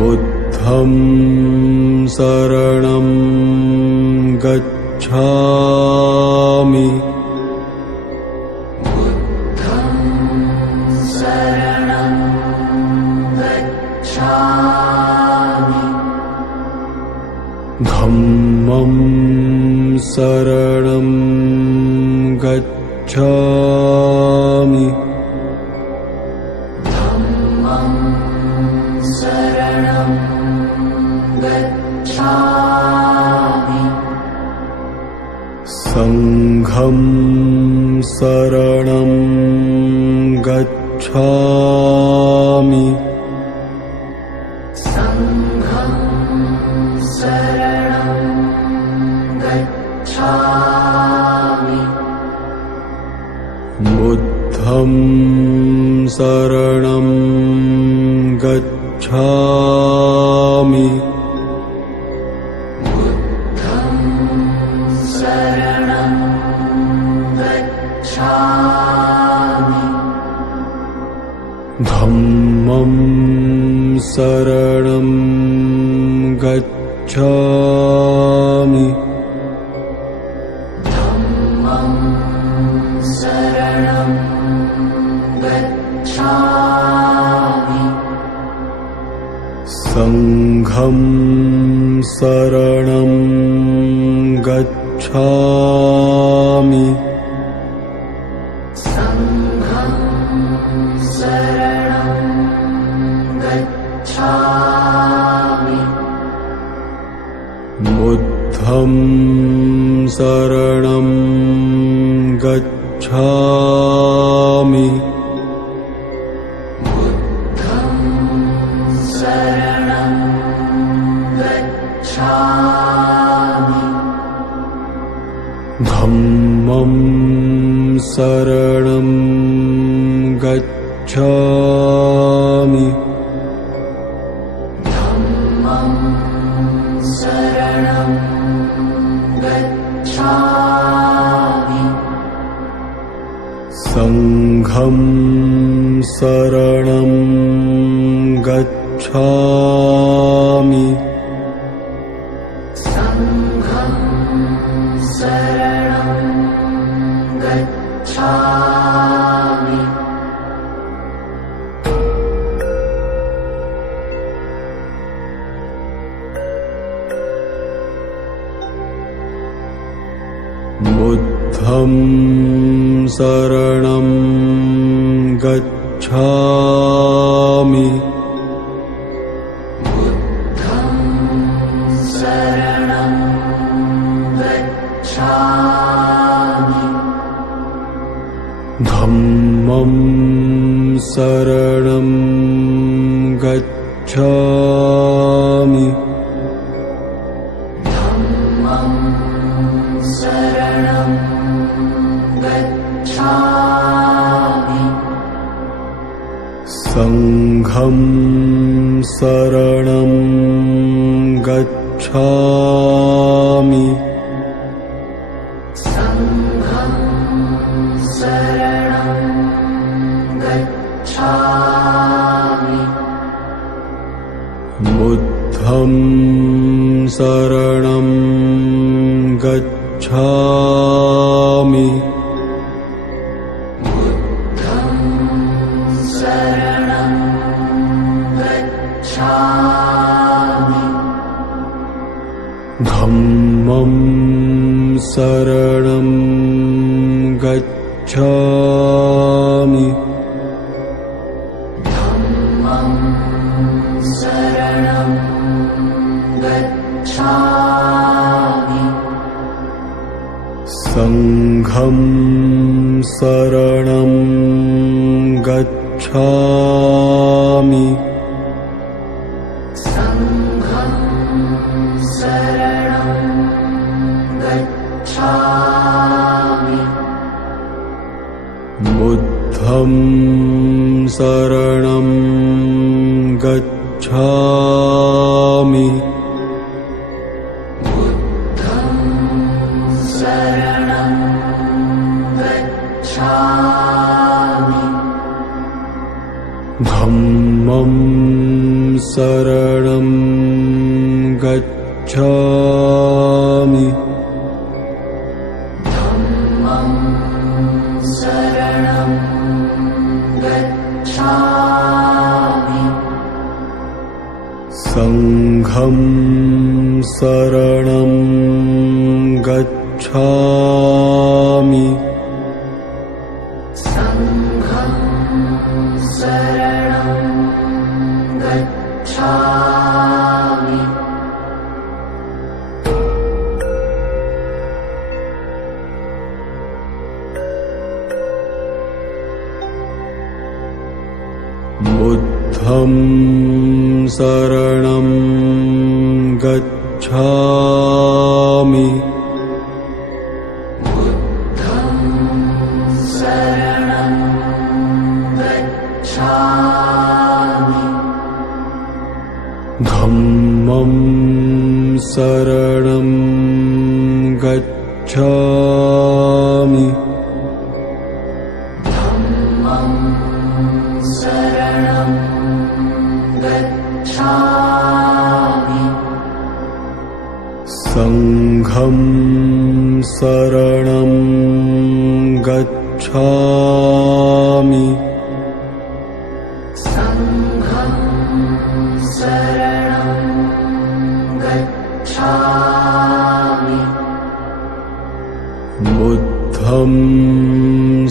बुद्धं शरणं गच्छामि। धम्मं शरणं गच्छामि। संघं शरणं गच्छामि। बुद्धं शरणं गच्छामि। धम्मं शरणं गच्छामि। संघं शरणं गच्छामि। बुद्धं शरणं गच्छामि। धम्मं शरणं गच्छामि। संघं शरणं गच्छामि। बुद्धं शरणं गच्छामि। धम्मं शरणं गच्छामि। संघं शरणं गच्छामि। बुद्धं शरणं गच्छामि। धम्मं शरणं गच्छामि। संघं शरणं गच्छामि। बुद्धं शरणं गच्छामि। धम्मं शरणं शरणं गच्छामि संघं शरणं गच्छामि संघं शरणं गच्छामि बुद्धं शरणं गच्छामि बुद्धं शरणं गच्छामि धम्मं शरणं गच्छामि धम्मं शरणं गच्छामि संघं शरणं गच्छामि संघं शरणं गच्छामि बुद्धं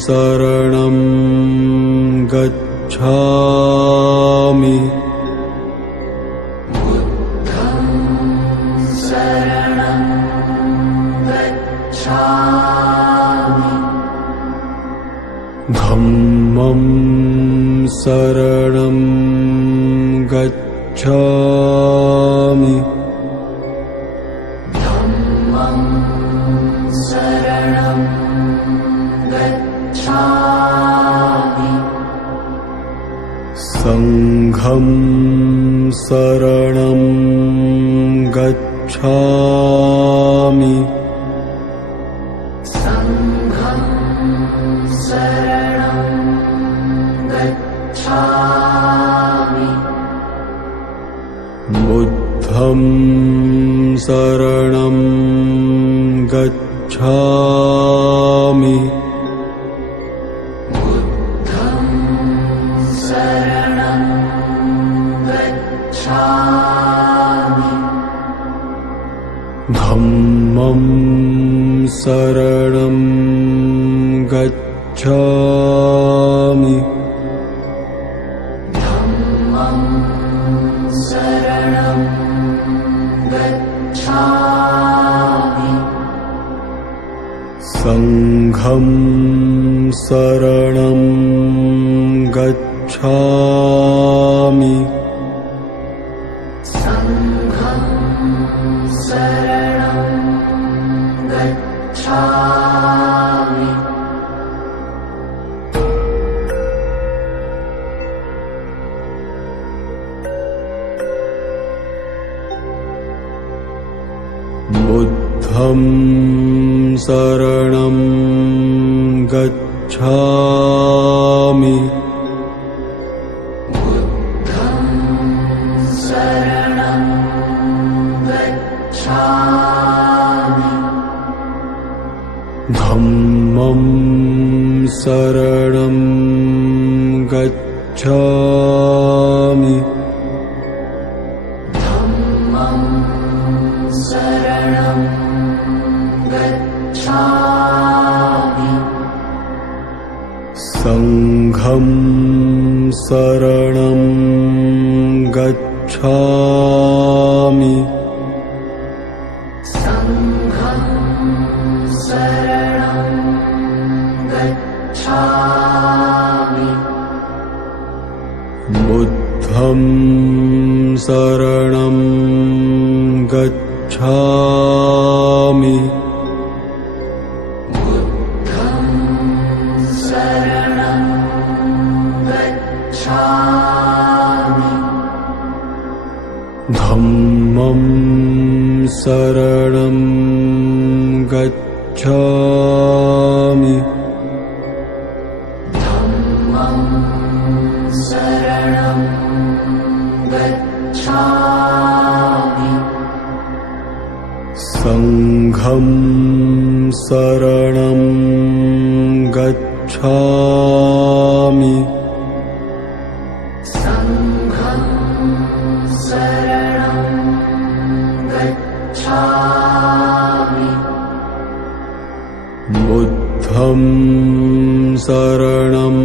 शरणं गच्छामि बुद्धं शरणं गच्छामि धम्मं शरणं गच्छामि धम्मं शरणं गच्छामि संघं शरणं गच्छामि संघं शरणं गच्छामि बुद्धं शरणं गच्छामि बुद्धं शरणं गच्छामि धम्मं शरणं गच्छामि धम्मं शरणं गच्छामि संघं शरणं गच्छामि संघं शरणं गच्छामि बुद्धं शरणं गच्छामि बुद्धं शरणं गच्छामि धम्मं शरणं गच्छामि धम्मं शरणं गच्छामि संघं शरणं गच्छामि संघं शरणं गच्छामि बुद्धं शरणं गच्छामि बुद्धं शरणं गच्छामि धम्मं शरणं गच्छामि धम्मं शरणं गच्छामि संघं शरणं शरणं गच्छामि संघं शरणं गच्छामि बुद्धं शरणं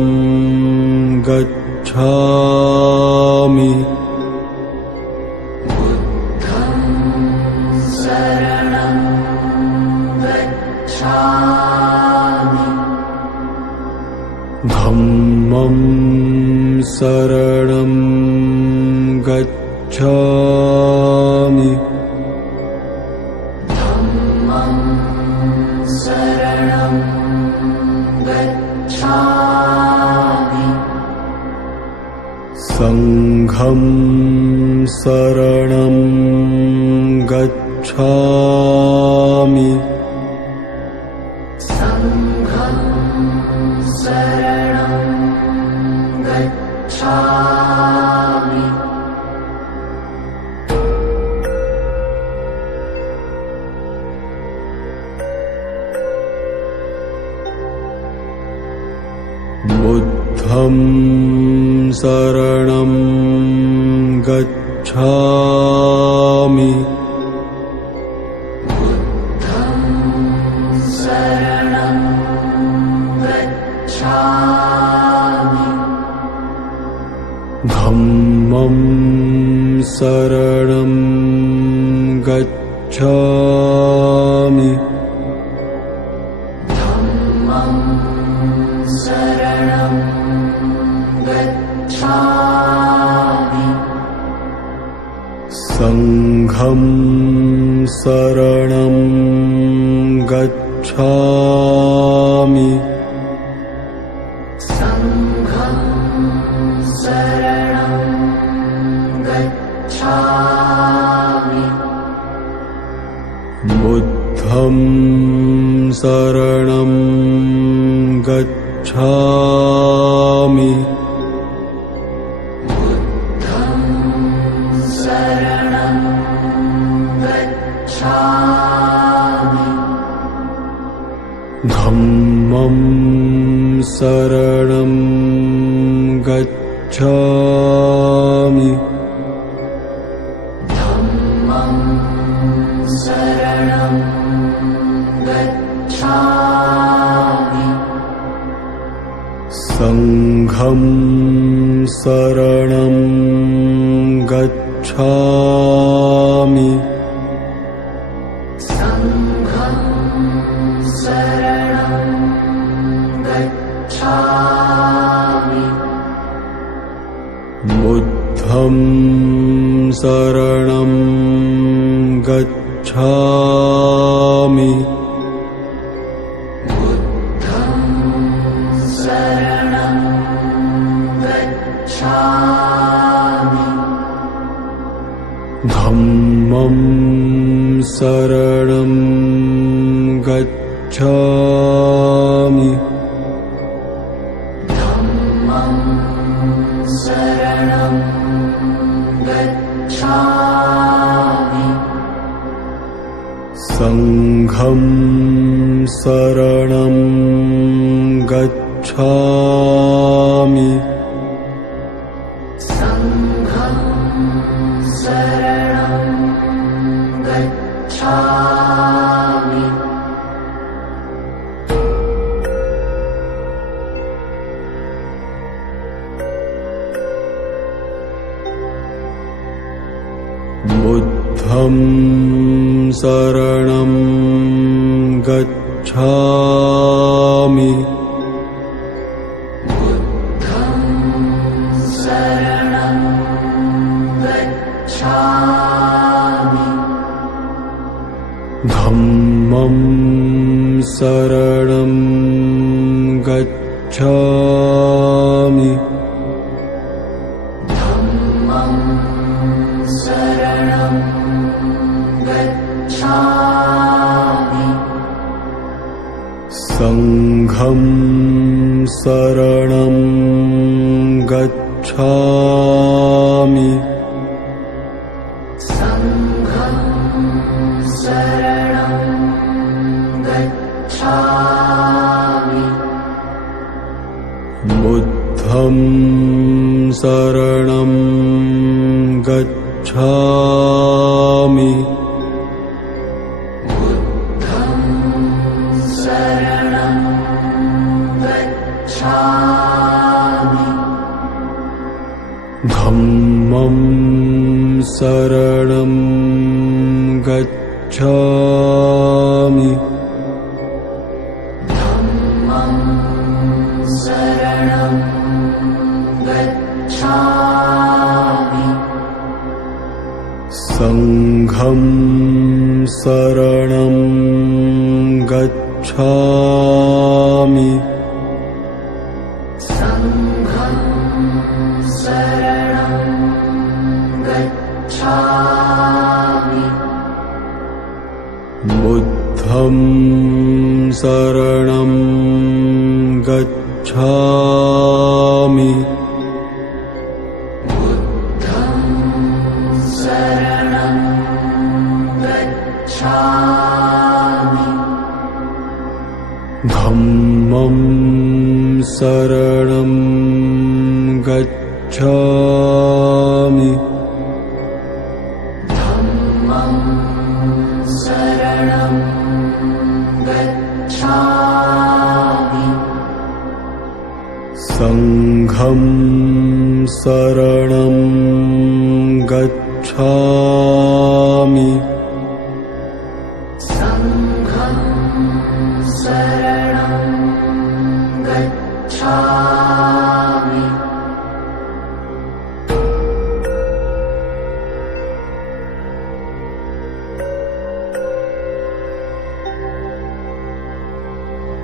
गच्छामि बुद्धं शरणं गच्छामि धम्मं शरणं गच्छामि धम्मं शरणं गच्छामि संघं शरणं गच्छामि संघं शरणं गच्छामि बुद्धं शरणं गच्छामि बुद्धं शरणं गच्छामि धम्मं शरणं गच्छामि धम्मं शरणं गच्छामि संघं शरणं गच्छामि संघं शरणं गच्छामि बुद्धं शरणं गच्छामि बुद्धं शरणं गच्छामि धम्मं शरणं गच्छामि धम्मं शरणं गच्छामि संघं शरणं गच्छामि संघं शरणं गच्छामि बुद्धं शरणं गच्छामि बुद्धं शरणं गच्छामि धम्मं शरणं गच्छामि धम्मं शरणं गच्छामि संघं शरणं गच्छामि संघं शरणं गच्छामि बुद्धं शरणं गच्छामि बुद्धं शरणं गच्छामि धम्मं शरणं गच्छामि धम्मं शरणं गच्छामि संघं शरणं गच्छामि संघं शरणं गच्छामि बुद्धं शरणं गच्छामि धम्मं शरणं गच्छामि संघं शरणं गच्छामि बुद्धं शरणं गच्छामि धम्मं शरणं गच्छामि संघं शरणं गच्छामि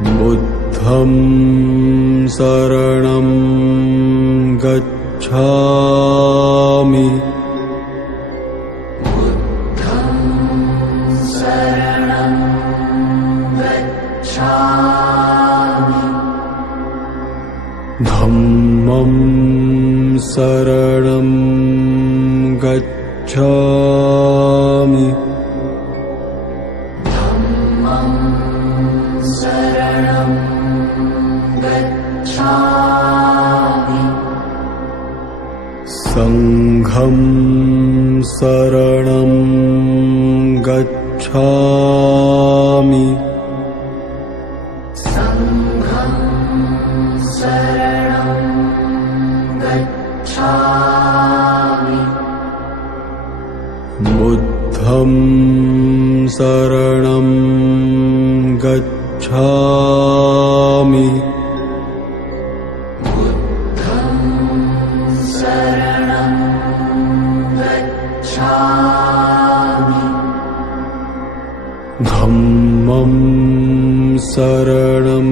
बुद्धं शरणं गच्छामि धम्मं शरणं गच्छामि संघं शरणं गच्छामि बुद्धं शरणं गच्छामि धम्मं शरणं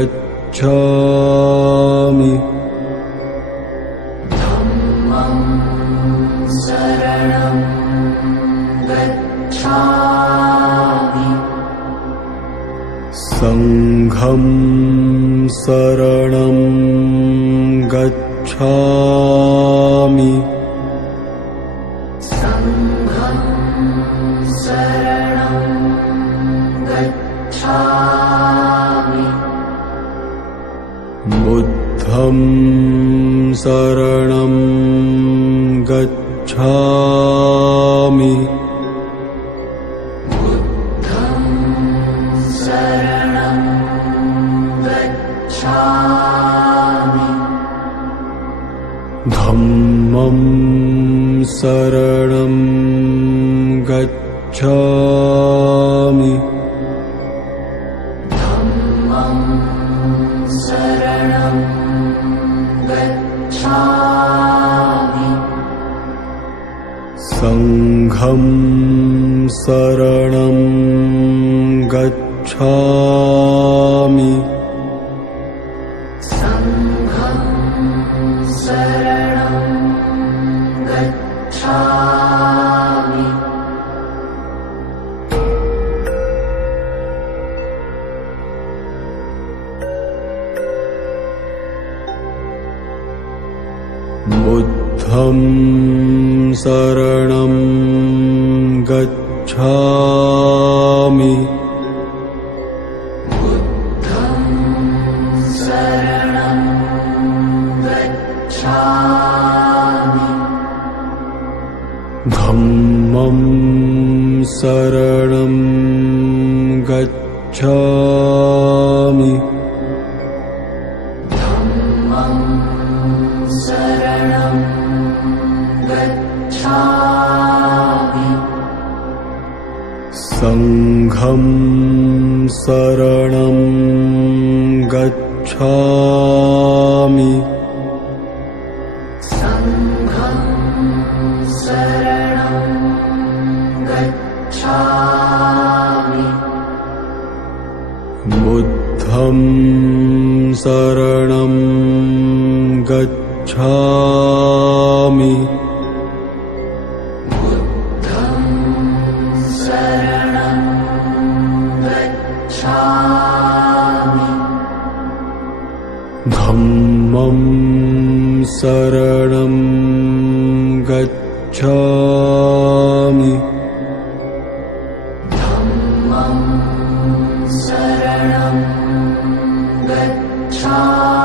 गच्छामि संघं शरणं गच्छामि बुद्धं शरणं गच्छामि धम्मं शरणं गच्छामि संघं शरणं गच्छामि बुद्धं शरणं गच्छामि शरणं गच्छामि धम्मं शरणं गच्छामि धम्मं शरणं गच्छामि संघं शरणं गच्छामि संघं शरणं गच्छामि बुद्धं शरणं गच्छामि बुद्धं शरणं गच्छामि धम्मं शरणं गच्छामि धम्मं शरणं गच्छामि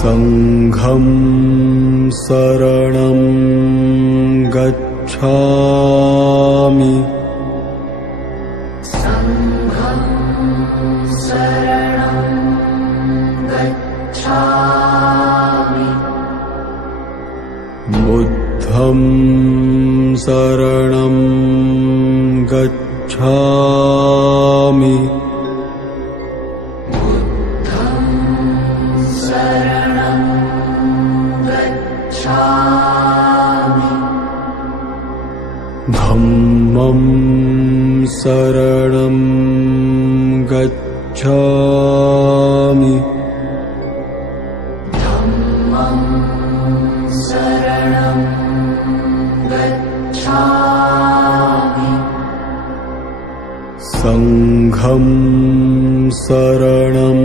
संघं शरणं गच्छामि संघं शरणं गच्छामि बुद्धं शरणं गच्छामि बुद्धं शरणं गच्छामि धम्मं शरणं गच्छामि धम्मं शरणं गच्छामि संघं शरणं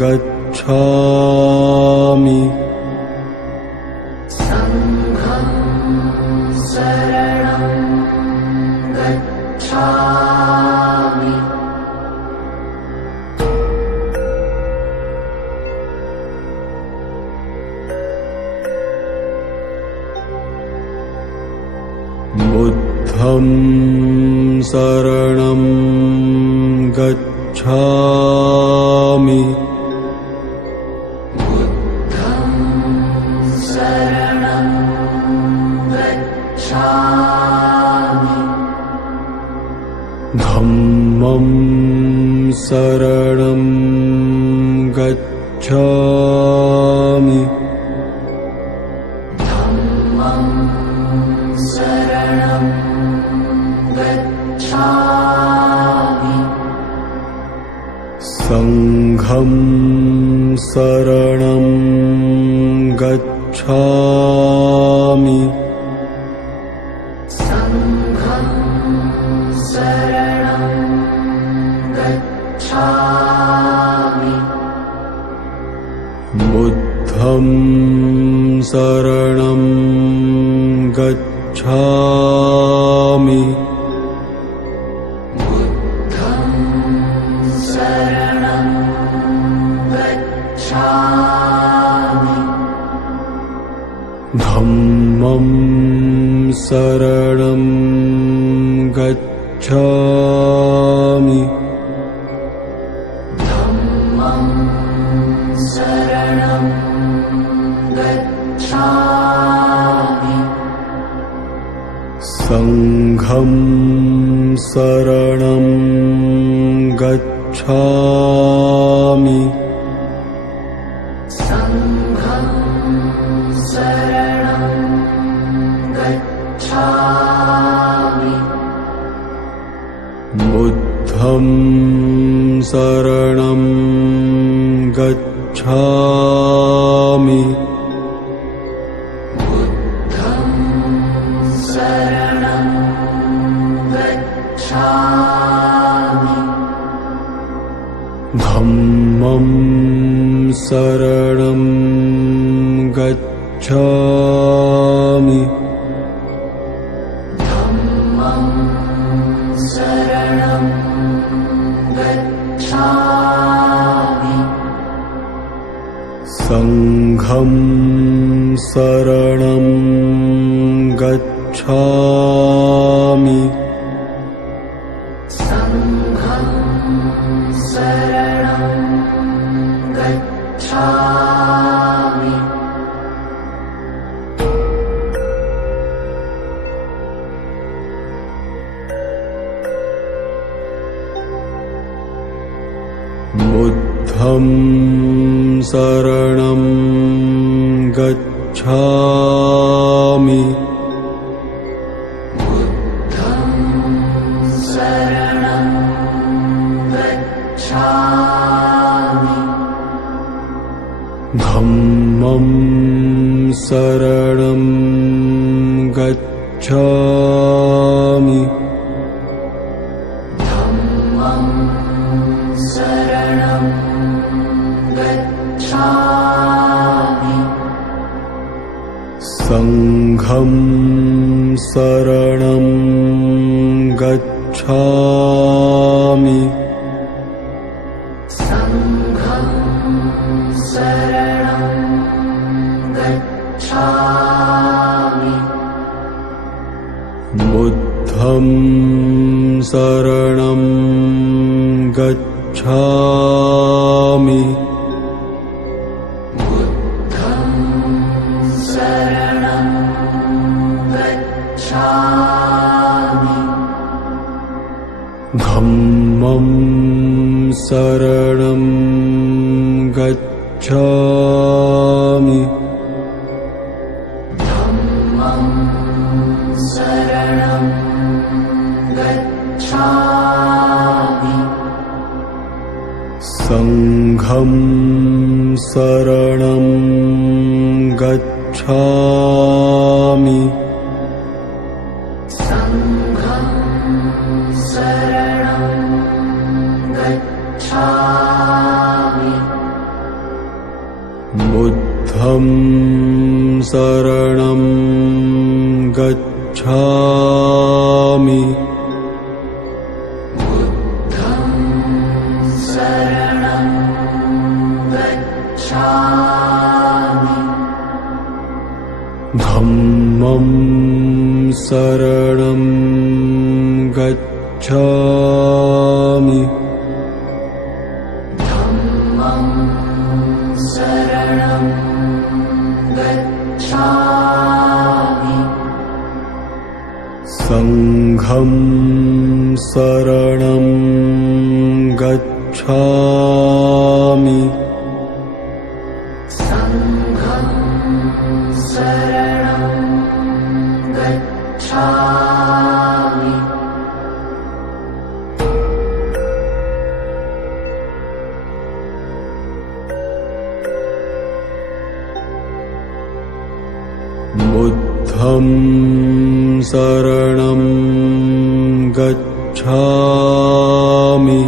गच्छामि संघं शरणं गच्छामि बुद्धं शरणं गच्छामि बुद्धं शरणं गच्छामि धम्मं शरणं गच्छामि धम्मं शरणं गच्छामि संघं शरणं गच्छामि संघं शरणं गच्छामि बुद्धं शरणं गच्छामि बुद्धं शरणं गच्छामि धम्मं शरणं गच्छामि धम्मं शरणं गच्छामि संघं शरणं गच्छामि संघं शरणं गच्छामि बुद्धं शरणं गच्छामि बुद्धं शरणं गच्छामि धम्मं शरणं गच्छामि धम्मं शरणं गच्छामि सङ्घं शरणं गच्छामि सङ्घं शरणं गच्छामि बुद्धं शरणं गच्छामि बुद्धं शरणं गच्छामि धम्मं शरणं गच्छामि धम्मं शरणं गच्छामि सङ्घं शरणं गच्छामि सङ्घं शरणं गच्छामि बुद्धं शरणं गच्छामि बुद्धं शरणं गच्छामि धम्मं शरणं गच्छामि धम्मं शरणं गच्छामि सङ्घं शरणं गच्छामि सङ्घं शरणं गच्छामि बुद्धं शरणं गच्छामि बुद्धं शरणं गच्छामि धम्मं शरणं गच्छामि धम्मं शरणं गच्छामि सङ्घं शरणं गच्छामि सङ्घं शरणं गच्छामि बुद्धं शरणं गच्छामि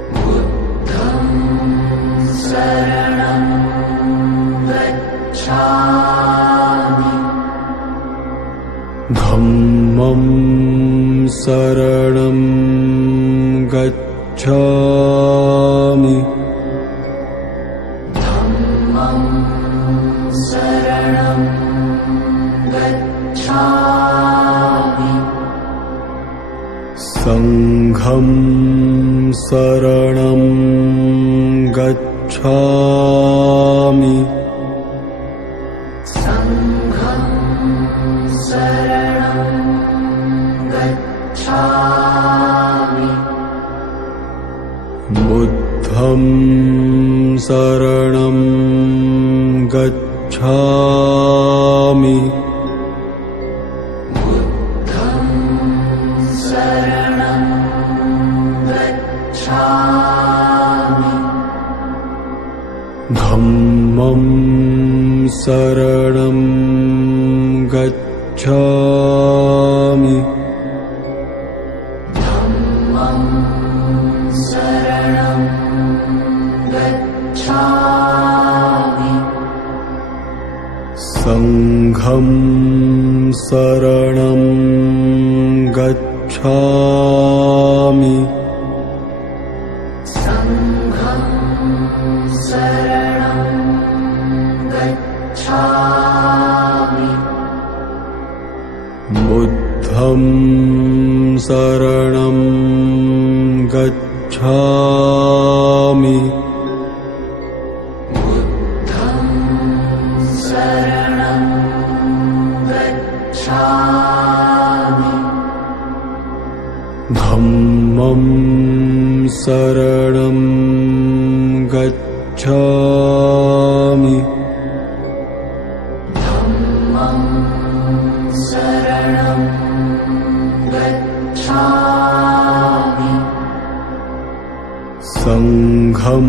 बुद्धं शरणं गच्छामि धम्मं शरणं गच्छामि धम्मं शरणं गच्छामि सङ्घं शरणं गच्छामि सङ्घं शरणं गच्छामि धम्मं शरणं गच्छामि सङ्घं शरणं गच्छामि सङ्घं शरणं गच्छामि बुद्धं शरणं गच्छामि बुद्धं शरणं गच्छामि धम्मं शरणं गच्छामि धम्मं शरणं गच्छामि सङ्घं शरणं गच्छामि सङ्घं शरणं बुद्धं शरणं गच्छामि शरणं गच्छामि धम्मं शरणं गच्छामि धम्मं शरणं गच्छामि संघं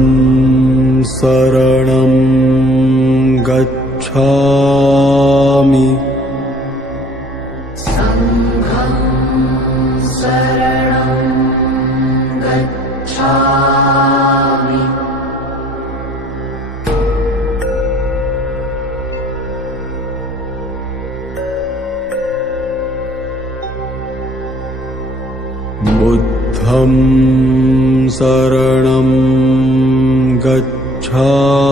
शरणं गच्छामि संघं शरणं गच्छामि बुद्धं शरणं गच्छामि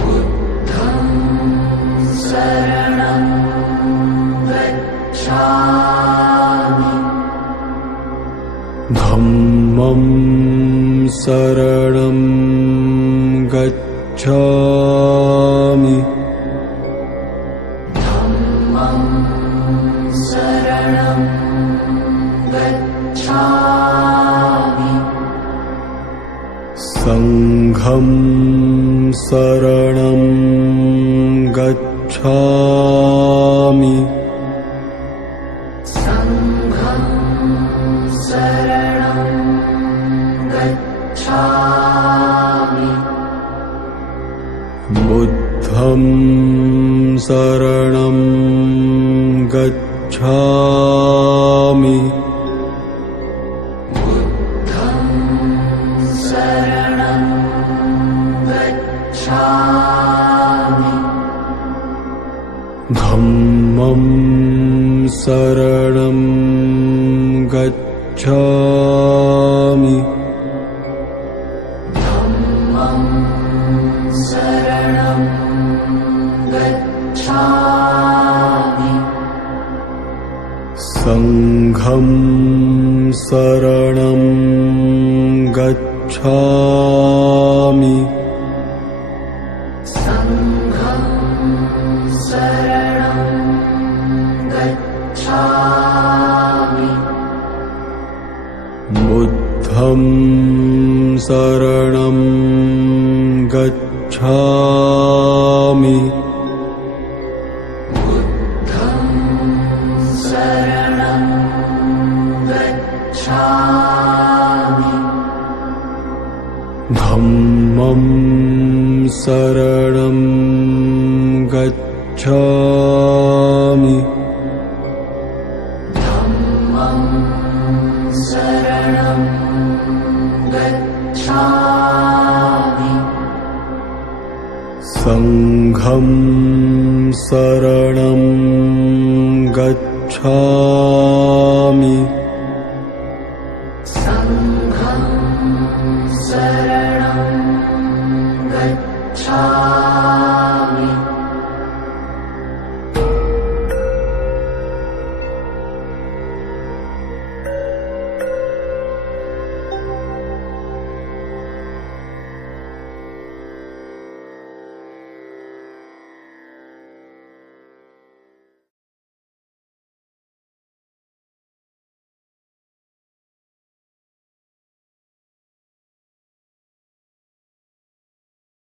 बुद्धं शरणं गच्छामि धम्मं शरणं गच्छामि धम्मं शरणं गच्छामि संघं शरणं गच्छामि संघं शरणं गच्छामि बुद्धं शरणं गच्छामि बुद्धं शरणं गच्छामि धम्मं शरणं गच्छामि धम्मं शरणं गच्छामि संघं शरणं गच्छामि संघं शरणं गच्छामि बुद्धं शरणं गच्छामि बुद्धं शरणं गच्छामि धम्मं शरणं गच्छामि धम्मं शरणं गच्छामि संघं शरणं गच्छामि